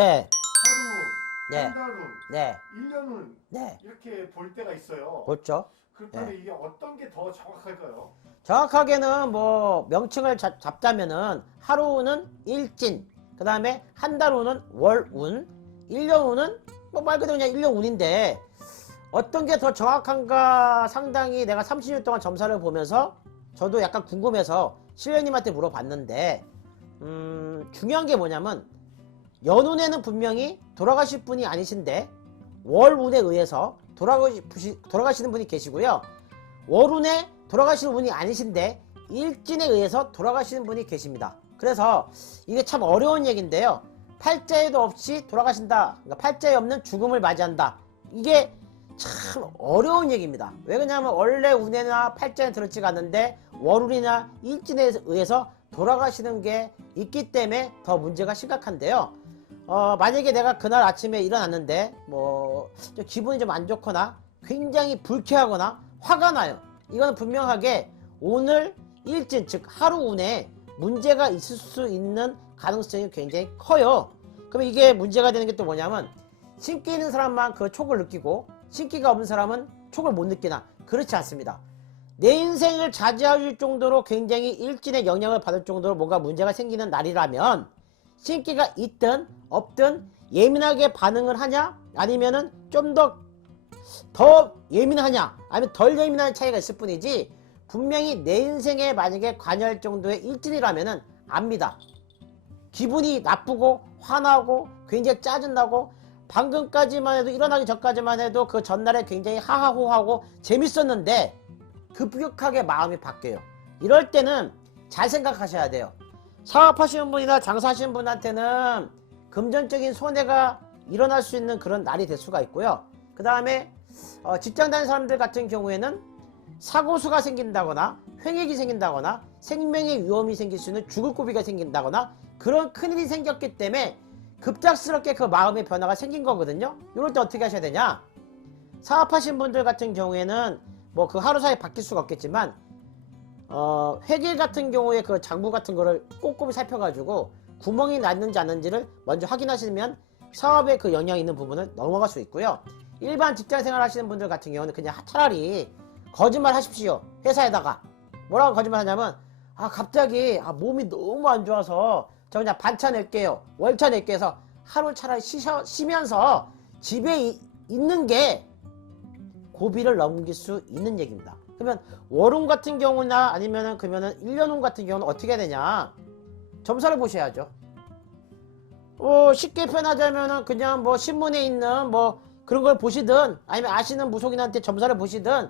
네. 하루, 네. 한 달은, 네. 1년은 네. 이렇게 볼 때가 있어요. 그렇죠. 그렇다면 네. 이게 어떤 게 더 정확할까요? 정확하게는 뭐 명칭을 잡자면은 하루는 일진, 그 다음에 한 달 후는 월운, 1년 후는 뭐 말 그대로 그냥 1년 운인데 어떤 게 더 정확한가 상당히 내가 30년 동안 점사를 보면서 저도 약간 궁금해서 실례님한테 물어봤는데 중요한 게 뭐냐면 연운에는 분명히 돌아가실 분이 아니신데 월운에 의해서 돌아가시는 분이 계시고요. 월운에 돌아가시는 분이 아니신데 일진에 의해서 돌아가시는 분이 계십니다. 그래서 이게 참 어려운 얘기인데요. 팔자에도 없이 돌아가신다. 그러니까 팔자에 없는 죽음을 맞이한다. 이게 참 어려운 얘기입니다. 왜 그러냐면 원래 운에나 팔자에 들어있지가 않는데 월운이나 일진에 의해서 돌아가시는 게 있기 때문에 더 문제가 심각한데요. 만약에 내가 그날 아침에 일어났는데 좀 기분이 좀 안 좋거나 굉장히 불쾌하거나 화가 나요. 이거는 분명하게 오늘 일진 즉 하루 운에 문제가 있을 수 있는 가능성이 굉장히 커요. 그럼 이게 문제가 되는 게 또 뭐냐면 신기 있는 사람만 그 촉을 느끼고 신기가 없는 사람은 촉을 못 느끼나? 그렇지 않습니다. 내 인생을 좌지우지할 정도로 굉장히 일진의 영향을 받을 정도로 뭔가 문제가 생기는 날이라면 신기가 있든 없든 예민하게 반응을 하냐 아니면은 좀 더 예민하냐 아니면 덜 예민한 차이가 있을 뿐이지 분명히 내 인생에 만약에 관여할 정도의 일진이라면은 압니다. 기분이 나쁘고 화나고 굉장히 짜증나고 방금까지만 해도 일어나기 전까지만 해도 그 전날에 굉장히 하하호하고 재밌었는데 급격하게 마음이 바뀌어요. 이럴 때는 잘 생각하셔야 돼요. 사업하시는 분이나 장사하시는 분한테는 금전적인 손해가 일어날 수 있는 그런 날이 될 수가 있고요. 그 다음에 직장 다니는 사람들 같은 경우에는 사고수가 생긴다거나 횡액이 생긴다거나 생명의 위험이 생길 수 있는 죽을 고비가 생긴다거나 그런 큰일이 생겼기 때문에 급작스럽게 그 마음의 변화가 생긴 거거든요. 이럴 때 어떻게 하셔야 되냐? 사업하시는 분들 같은 경우에는 뭐 그 하루 사이에 바뀔 수가 없겠지만 회계 같은 경우에 그 장부 같은 거를 꼼꼼히 살펴가지고 구멍이 났는지 않는지를 먼저 확인하시면 사업에 그 영향이 있는 부분을 넘어갈 수 있고요. 일반 직장생활 하시는 분들 같은 경우는 그냥 차라리 거짓말 하십시오. 회사에다가 뭐라고 거짓말 하냐면 갑자기 몸이 너무 안 좋아서 저 그냥 반차 낼게요. 월차 낼게요 해서 하루 차라리 쉬면서 집에 있는 게 고비를 넘길 수 있는 얘기입니다. 그러면 월운 같은 경우나 아니면은 그러면은 1년운 같은 경우는 어떻게 해야 되냐? 점사를 보셔야죠. 쉽게 표현하자면은 그냥 뭐 신문에 있는 뭐 그런 걸 보시든 아니면 아시는 무속인한테 점사를 보시든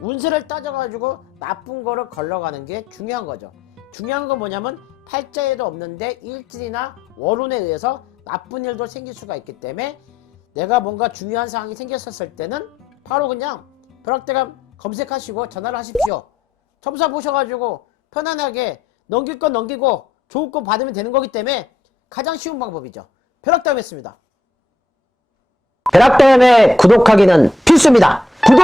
운세를 따져가지고 나쁜 거를 걸러가는 게 중요한 거죠. 중요한 건 뭐냐면 팔자에도 없는데 일진이나 월운에 의해서 나쁜 일도 생길 수가 있기 때문에 내가 뭔가 중요한 상황이 생겼었을 때는 바로 그냥 벼락대감 검색하시고 전화를 하십시오. 점사 보셔가지고 편안하게 넘길 건 넘기고 좋을 건 받으면 되는 거기 때문에 가장 쉬운 방법이죠. 벼락대감했습니다. 벼락대감에 구독하기는 필수입니다. 구독,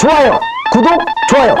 좋아요, 구독, 좋아요.